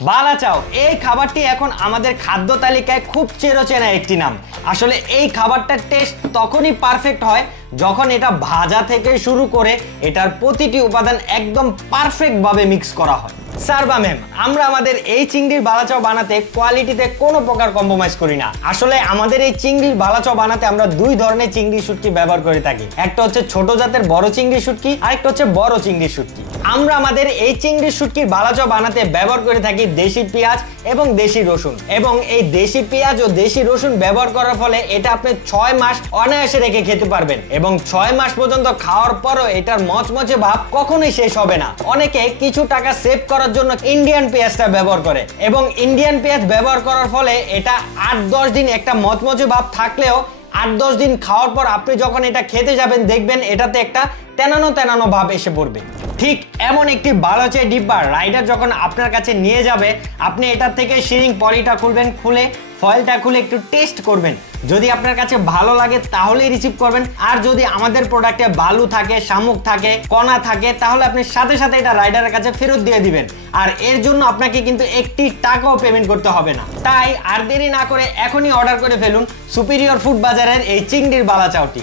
বালাচাও এই খাবারটি এখন আমাদের খাদ্য তালিকায় খুব চিরচেনা একটি নাম। আসলে এই খাবারটার টেস্ট তখনই পারফেক্ট হয় যখন এটা ভাজা থেকে শুরু করে এটার প্রতিটি উপাদান একদম পারফেক্ট ভাবে মিক্স করা হয়। স্যার বা ম্যাম, আমরা আমাদের এই চিংড়ির বালাচাও বানাতে কোয়ালিটিতে কোনো প্রকার কম্প্রোমাইজ করি না। আসলে আমাদের এই চিংড়ির বালাচাও বানাতে আমরা দুই ধরনের চিংড়ি শুটকি ব্যবহার করে থাকি। একটা হচ্ছে ছোট জাতের বড় চিংড়ি শুটকি, আরেকটা হচ্ছে বড় চিংড়ি শুটকি। আমরা আমাদের এই চিংড়ি শুটকির বালাচাও বানাতে ব্যবহার করে থাকি দেশি পেঁয়াজ এবং দেশি রসুন। এবং এই দেশি পেঁয়াজ ও দেশি রসুন ব্যবহার করার ফলে এটা আপনি 6 মাস অনায়াসে রেখে খেতে পারবেন এবং 6 মাস পর্যন্ত খাওয়ার পরও এটার মচমচে ভাব কখনোই শেষ হবে না। অনেকে কিছু টাকা সেভ করার জন্য ইন্ডিয়ান পেঁয়াজটা ব্যবহার করে এবং ইন্ডিয়ান পেঁয়াজ ব্যবহার করার ফলে এটা 8-10 দিন একটা মচমচে ভাব থাকলেও 8-10 দিন খাওয়ার পর আপনি যখন এটা খেতে যাবেন দেখবেন এটাতে একটা তেনানো ভাব এসে পড়বে। ঠিক এমন একটি বালাচাও ডিব্বা রাইডার যখন আপনার কাছে নিয়ে যাবে, আপনি এটার থেকে শিরিং পলিটা খুলবেন, খুলে ফয়েলটা খুলে একটু টেস্ট করবেন। যদি আপনার কাছে ভালো লাগে তাহলেই রিসিভ করবেন। আর যদি আমাদের প্রোডাক্টে বালু থাকে, শামুক থাকে, কণা থাকে, তাহলে আপনি সাথে সাথে এটা রাইডারের কাছে ফেরত দিয়ে দিবেন। আর এর জন্য আপনাকে কিন্তু একটি টাকাও পেমেন্ট করতে হবে না। তাই আর দেরি না করে এখনই অর্ডার করে ফেলুন সুপিরিয়র ফুড বাজারের এই চিংড়ির বালাচাওটি।